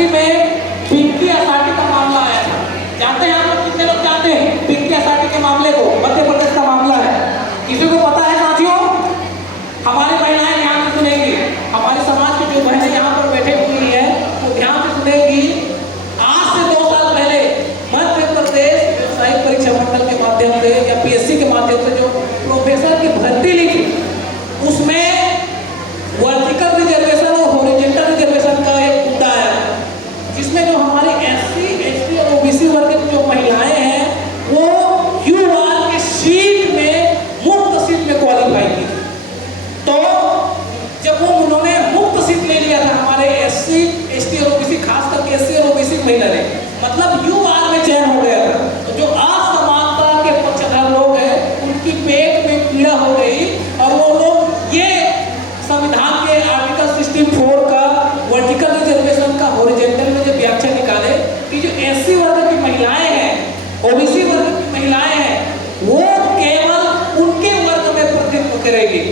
ST में Pinky SRT का मामला आया था। जानते हैं आप लोग, कितने लोग जानते हैं पिंकी एसआरटी के मामले को? मध्य प्रदेश का मामला है। किसी को पता है साथियों? हमारी महिलाएं ध्यान से सुनेंगी, हमारे समाज की जो बहनें यहाँ पर बैठे हुई है वो ध्यान से सुनेंगी। आज से 2 साल पहले मध्य प्रदेश व्यावसायिक परीक्षा मंडल के माध्यम से या पीएससी के माध्यम से जो प्रोफेसर की भर्ती ली थी, उसमें वर्टिकल रिजर्वेशन और हॉरिजॉन्टल रिजर्वेशन का एक मुद्दा आया, जिसमें जो हमारी एससी, एसटी और ओबीसी वर्ग की जो महिलाएं हैं वो यूआर के सीट में मुफ्त सीट में क्वालिफाई की। तो जब वो उन्होंने मुफ्त सीट ले लिया था हमारे एससी, एसटी और ओबीसी, खास करके एससी और ओबीसी महिला ने, मतलब यूआर में चयन हो गया था। तो जो असमानता के पक्षधर लोग हैं उनकी पेट में पीड़ा हो गई और वो लोग ये संविधान के आर्टिकल 64 का वर्टिकल रिजर्वेशन का हॉरिजॉन्टल में जो व्याख्या निकाले कि जो एससी वर्ग की महिलाएं हैं, ओबीसी वर्ग की महिलाएं हैं, वो केवल उनके वर्ग में प्रतिनिधित्व करेगी।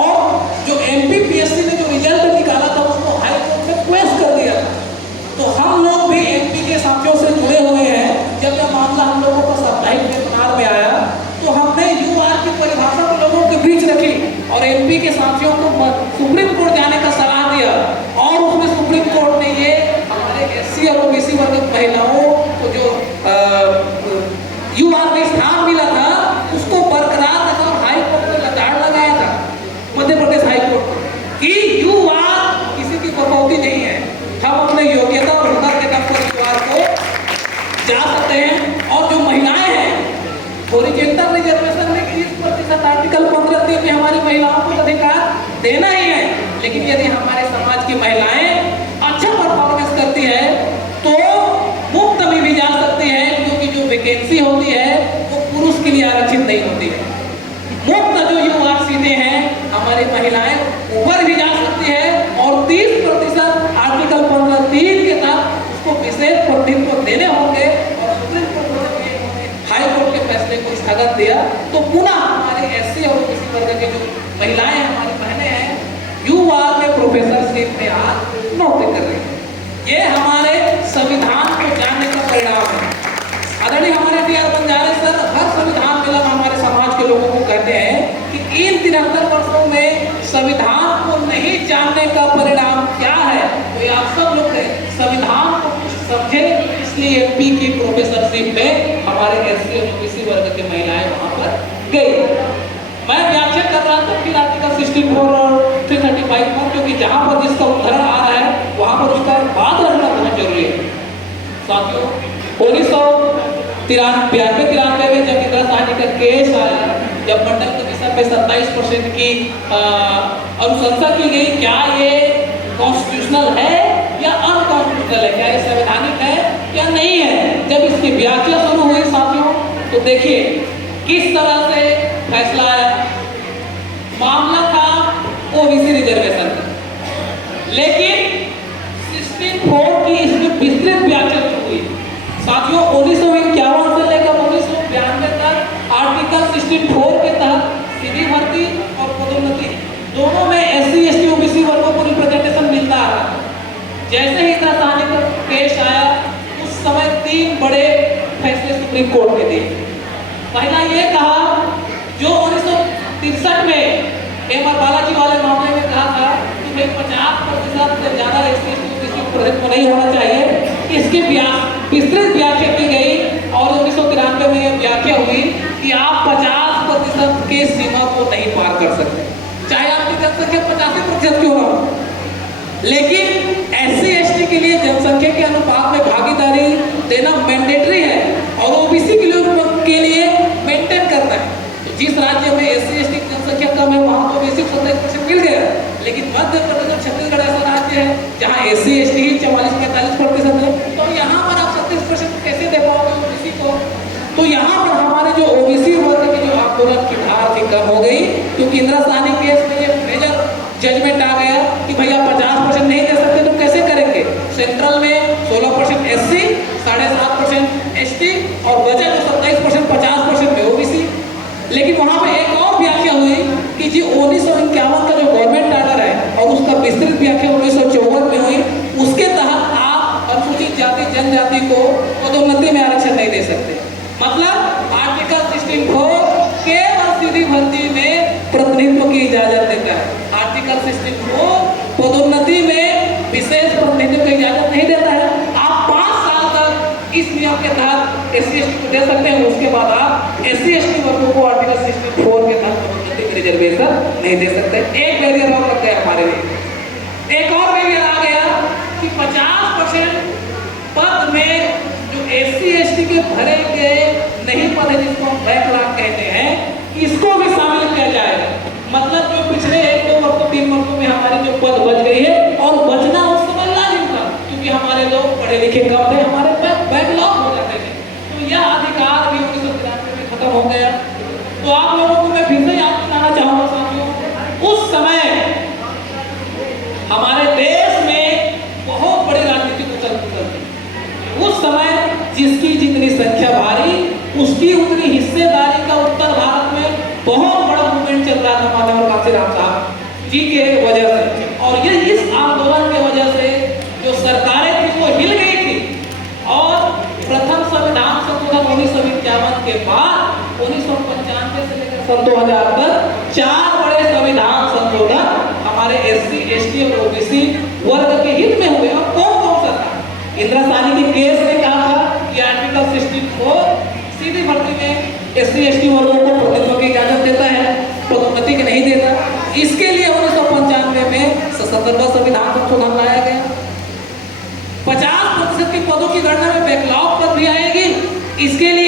और जो एमपीपीएससी ने जो रिजल्ट निकाला था उसको हाई कोर्ट में क्वेश्चन कर दिया था। तो हम लोग भी एमपी के साथियों से जुड़े हुए हैं। जब यह मामला हम लोगों को साप्ताहिक वेबिनार में आया तो हमने यूआर की परिभाषा को लोगों के बीच रखी और एमपी के साथियों को सुप्रीम कोर्ट जाने का सलाह दिया। और उसमें सुप्रीम कोर्ट ने ये हमारे एससी और ओबीसी वर्ग की महिलाओं को जो यूआर में स्थान मिला था उसको बरकरार रखा और हाई कोर्ट में लताड़ लगाया था, मध्य प्रदेश हाई कोर्ट, कि यूआर किसी की बकौती नहीं है। हम अपने योग्यता और हुनर के दम पर यूआर को जा सकते हैं। और जो महिलाएं हैं हॉरिजॉन्टल रिजर्वेशन में 30% आर्टिकल 15 में हमारी महिलाओं को अधिकार देना ही है, लेकिन यदि हमारे समाज की महिलाएं अच्छा परफॉर्मेंस करती है तो मुफ्त में भी जा सकती है, क्योंकि जो वैकेंसी होती है वो पुरुष के लिए आरक्षित नहीं होती है। मुफ्त जो यूआर सीटें हैं हमारी महिलाएं ऊपर भी जा सकती है और 30% आर्टिकल 15(3) के तहत उसको विशेष प्रतिनिधित्व देने होंगे। और सुप्रीम कोर्ट ने हाई कोर्ट के फैसले को स्थगन दिया तो पुनः हमारे एससी और ओबीसी वर्ग के जो महिलाएं हमारी बहनें हैं यूआर में प्रोफेसरशिप में आज नौकरी कर रही है। ये हमारे संविधान को जानने का परिणाम है। आदरणीय हमारे डी.आर. बंजारे सर हर संविधान मेला में हमारे समाज के लोगों को कहते हैं कि इन 73 वर्षों में संविधान को नहीं जानने का परिणाम क्या है। तो आप सब लोग संविधान को समझे, इसलिए एमपी की प्रोफेसरशिप में हमारे एससी और ओबीसी वर्ग की महिलाएं वहां पर गई। मैं व्याख्या कर रहा था फिर आर्टिकल 64 और 335 पर, क्योंकि जहां पर जिसका उदाहरण आ रहा है वहां पर उसका बात रखना बहुत जरूरी है। साथियों 1993 में जब इंदिरा गांधी का केस आया, जब मंडल कमीशन में 27% की अनुशंसा की गई, क्या ये कॉन्स्टिट्यूशनल है या अनकॉन्स्टिट्यूशनल है, क्या ये संवैधानिक है या नहीं है। जब इसकी व्याख्या शुरू हुई साथियों तो देखिए किस तरह से फैसला आया। मामला था ओबीसी रिजर्वेशन का, लेकिन 64 की इसमें विस्तृत व्याख्या हुई साथियों। 1951 से लेकर 1992 तक आर्टिकल 64 के तहत सीधी भर्ती और पदोन्नति दोनों में एससी, एसटी, ओबीसी वर्गों को रिप्रेजेंटेशन मिलता आ रहा। जैसे ही इंदिरा गांधी का केस आया उस समय 3 बड़े फैसले सुप्रीम कोर्ट ने दिए। पहला ये कहा, जो 1963 में एम.आर. बालाजी वाले मामले में कहा था कि भाई 50% से ज्यादा एससी, एसटी, ओबीसी को प्रतिनिधित्व नहीं होना चाहिए, इसकी विस्तृत व्याख्या की गई और 1993 में यह व्याख्या हुई कि आप 50% के सीमा को नहीं पार कर सकते, चाहे आपकी जनसंख्या 85% क्यों ना हो। लेकिन एससी, एसटी के लिए जनसंख्या के अनुपात में भागीदारी देना मैंडेटरी है और ओबीसी के लिए मेंटेन करना है। तो जिस राज्य में एससी, एसटी की जनसंख्या कम है वहां तो ओबीसी को 27% मिल गया, लेकिन मध्य प्रदेश और छत्तीसगढ़ ऐसा राज्य है जहां एससी, एसटी ही 44-45% है, तो यहाँ पर आप 37% कैसे दे पाओगे ओबीसी को। तो यहाँ पर हमारे जो ओबीसी वर्ग की जो आंदोलन की धार थी कम हो गई, क्योंकि इंदिरा गांधी केस में ये मेजर जजमेंट आ गया कि भैया 50% नहीं दे सकते तो कैसे करेंगे। सेंट्रल में 16% एससी, 7.5% एसटी और बचे जो 27% 50% में ओबीसी। लेकिन वहां पे एक और व्याख्या हुई कि जी 1951 का जो गवर्नमेंट ऑर्डर है और उसका विस्तृत व्याख्या 1954 में हुई, उसके तहत आप जनजाति को पदोन्नति में आरक्षण नहीं दे सकते। मतलब आर्टिकल 64 केवल सीधी भर्ती में प्रतिनिधित्व की इजाजत देता है। आर्टिकल 64 पदोन्नति में विशेष प्रतिनिधित्व की इजाजत नहीं देता है। आप 5 साल तक इस नियम के तहत SC ST को दे सकते हैं, उसके बाद आप SC ST वर्गों को आर्टिकल 64 के तहत पदोन्नति में रिजर्वेशन नहीं दे सकते। एक बैरियर और लग गया हमारे लिए। एक और बैरियर आ गया कि 50% पद में जो SC ST के भरे गए नहीं पद है, जिसको हम बैकलॉग कहते हैं, इसको भी शामिल किया जाएगा। मतलब जो पिछले 1-2 वर्षों 3 वर्षों में हमारी जो पद बच गई है, और बचना उस समय लाजिम था क्योंकि हमारे लोग पढ़े लिखे कम थे, हमारे बैकलॉग हो जाते थे। तो यह अधिकार भी 1993 में खत्म हो गया। तो आप लोगों को मैं फिर से याद दिलाना चाहूंगा साथियों, उस समय हमारे देश में बहुत बड़ी राजनीतिक उथल-पुथल थी। उस समय जिसकी जितनी संख्या भारी, उसकी उतनी हिस्सेदारी का उत्तर भारत में बहुत बड़ा मूवमेंट चल रहा था माधव कांशीराम साहब जी के वजह से। और ये इस आंदोलन के वजह से जो सरकारें थी वो हिल गई थी। और प्रथम संविधान संशोधन 1951 के बाद 1995 से लेकर सन 2000 तक 4 बड़े संविधान संशोधन हमारे SC ST और OBC वर्ग के हित में हुए। और कौन कौन सा था? इंदिरा साहनी के केस ने कहा था कि आर्टिकल 64 सीधी भर्ती में SC ST वर्गों को प्रतिनिधित्व की इजाजत देता है, पदोन्नति की नहीं देता। इसके लिए 1995 में 77वां संविधान संशोधन लाया गया। 50% के पदों की गणना में बैकलॉग पद भी आएगी। इसके लिए